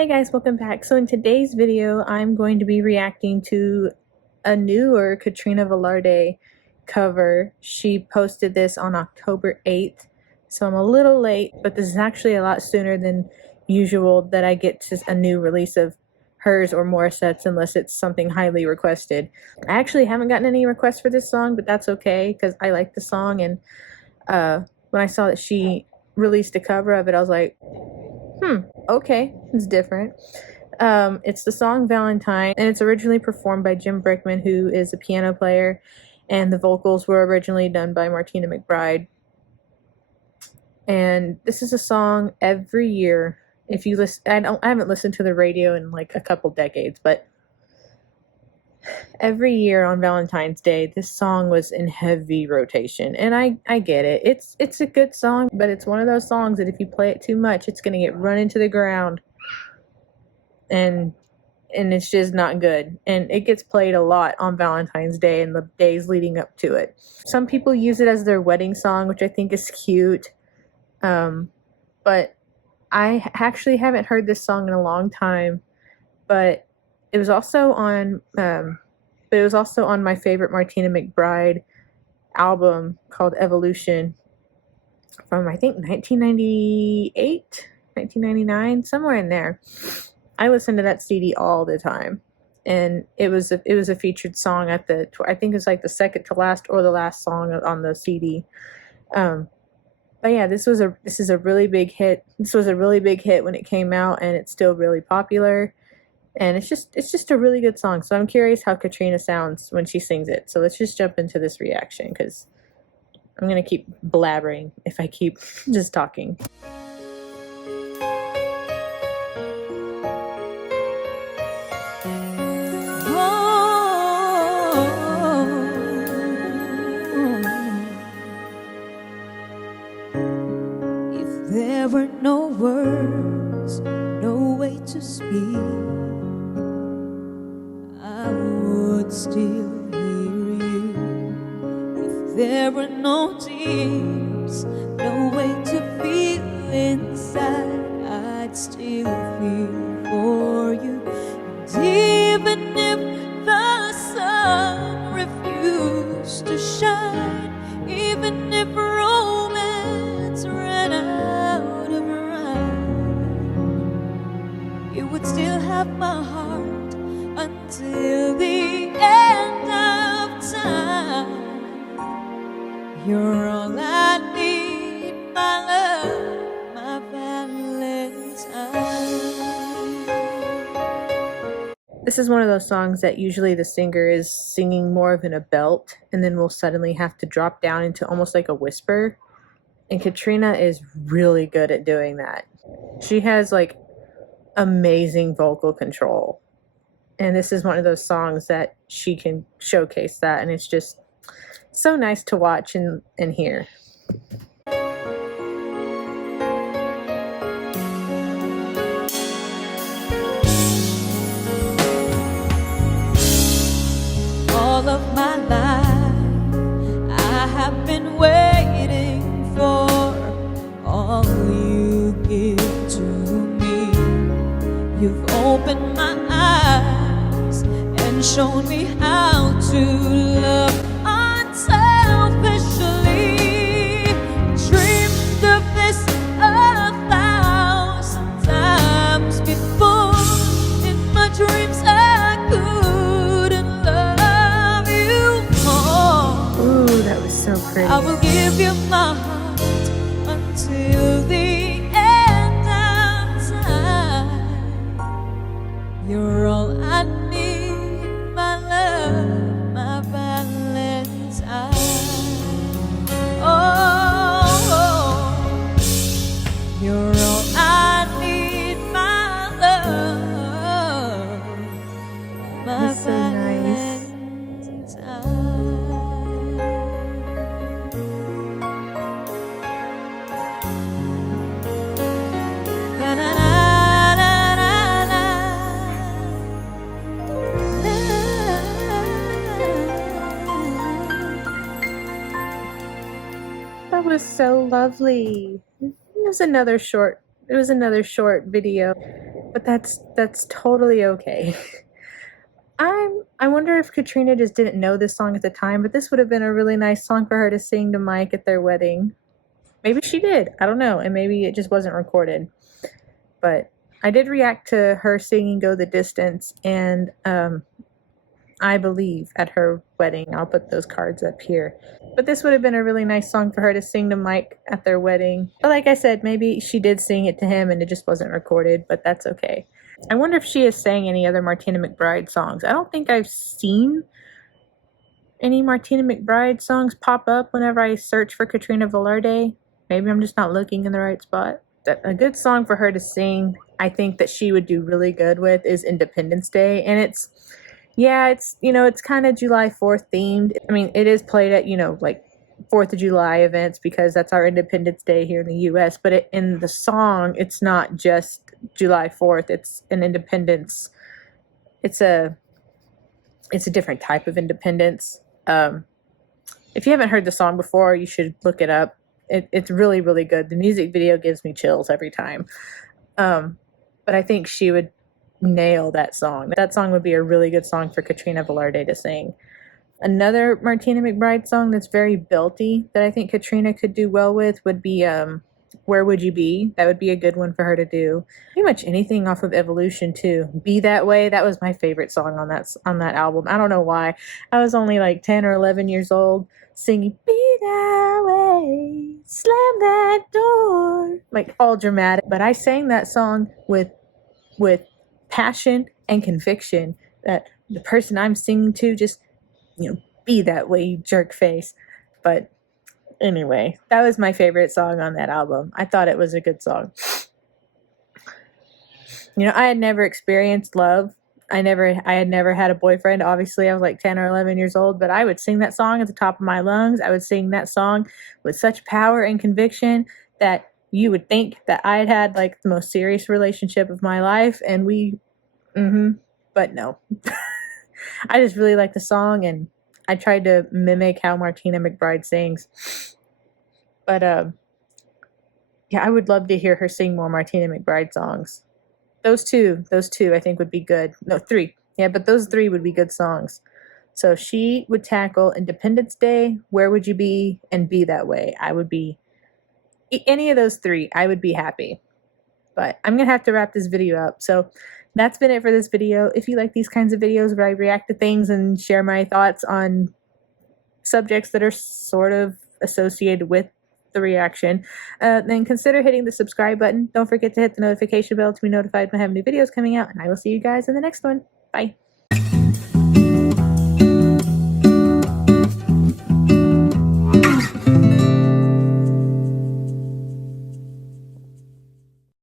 Hey guys, welcome back. So in today's video, I'm going to be reacting to a newer Katrina Velarde cover. She posted this on October 8th, so I'm a little late, but this is actually a lot sooner than usual that I get to a new release of hers or Morissette's unless it's something highly requested. I actually haven't gotten any requests for this song, but that's okay because I like the song, and when I saw that she released a cover of it, I was like, okay, it's different. It's the song Valentine, and it's originally performed by Jim Brickman, who is a piano player, and the vocals were originally done by Martina McBride. And this is a song every year. If you listen, I haven't listened to the radio in like a couple decades, but every year on Valentine's Day, this song was in heavy rotation, and I get it. It's a good song, but it's one of those songs that if you play it too much, it's gonna get run into the ground, and it's just not good. And it gets played a lot on Valentine's Day and the days leading up to it. Some people use it as their wedding song, which I think is cute, but I actually haven't heard this song in a long time. But it was also on my favorite Martina McBride album called Evolution from, I think, 1998, 1999, somewhere in there. I listened to that CD all the time, and it was a featured song at the, I think it's like the second to last or the last song on the CD. But yeah, this is a really big hit. This was a really big hit when it came out, and it's still really popular. And it's just a really good song. So I'm curious how Katrina sounds when she sings it. So let's just jump into this reaction, because I'm going to keep blabbering if I keep just talking. If there were no words, no way to speak, I would still hear you. If there were no tears, no way to feel inside, I'd still feel for you. And even if the sun refused to shine, even if romance ran out of rhyme, you would still have my heart until the end of time. You're all I need, my love, my Valentine. This is one of those songs that usually the singer is singing more of in a belt, and then will suddenly have to drop down into almost like a whisper. And Katrina is really good at doing that. She has like amazing vocal control. And this is one of those songs that she can showcase that, and it's just so nice to watch and hear. All of my life I have been waiting for all you give to me. You've opened my eyes and shown me how to love unselfishly. Dreamed of this 1,000 times before. In my dreams I couldn't love you more. Ooh, that was so pretty. I will give you my heart until the end of time. You're all I need, my love, my Valentine. Oh, you're all I need, my love, my That's so nice. Valentine. That was so lovely. It was another short video. but that's totally okay. I wonder if Katrina just didn't know this song at the time, but this would have been a really nice song for her to sing to Mike at their wedding. Maybe she did. I don't know, and maybe it just wasn't recorded. But I did react to her singing "Go the Distance" and "I Believe" at her wedding. I'll put those cards up here. But this would have been a really nice song for her to sing to Mike at their wedding. But like I said, maybe she did sing it to him and it just wasn't recorded, but that's okay. I wonder if she has sang any other Martina McBride songs. I don't think I've seen any Martina McBride songs pop up whenever I search for Katrina Velarde. Maybe I'm just not looking in the right spot. A good song for her to sing, I think that she would do really good with, is Independence Day. And it's kind of July 4th themed. I mean, it is played at, like 4th of July events because that's our Independence Day here in the US. But in the song, it's not just July 4th. It's an independence. It's a different type of independence. If you haven't heard the song before, you should look it up. It's really, really good. The music video gives me chills every time. But I think she would nail that song. That song would be a really good song for Katrina Velarde to sing. Another Martina McBride song that's very belty that I think Katrina could do well with would be "Where Would You Be?" That would be a good one for her to do. Pretty much anything off of Evolution too. "Be That Way," that was my favorite song on that album. I don't know why. I was only like 10 or 11 years old singing "Be That Way, Slam That Door," like all dramatic. But I sang that song with passion and conviction that the person I'm singing to just, be that way, you jerk face. But anyway, that was my favorite song on that album. I thought it was a good song. I had never experienced love. I had never had a boyfriend. Obviously, I was like 10 or 11 years old, but I would sing that song at the top of my lungs. I would sing that song with such power and conviction that you would think that I had like the most serious relationship of my life, and but no. I just really like the song, and I tried to mimic how Martina McBride sings. But yeah, I would love to hear her sing more Martina McBride songs. Those two I think would be good. No, 3. Yeah, but those 3 would be good songs. So she would tackle Independence Day, "Where Would You Be?" and "Be That Way." I would be any of those 3. I would be happy. But I'm going to have to wrap this video up. So that's been it for this video. If you like these kinds of videos where I react to things and share my thoughts on subjects that are sort of associated with the reaction, then consider hitting the subscribe button. Don't forget to hit the notification bell to be notified when I have new videos coming out, and I will see you guys in the next one. Bye.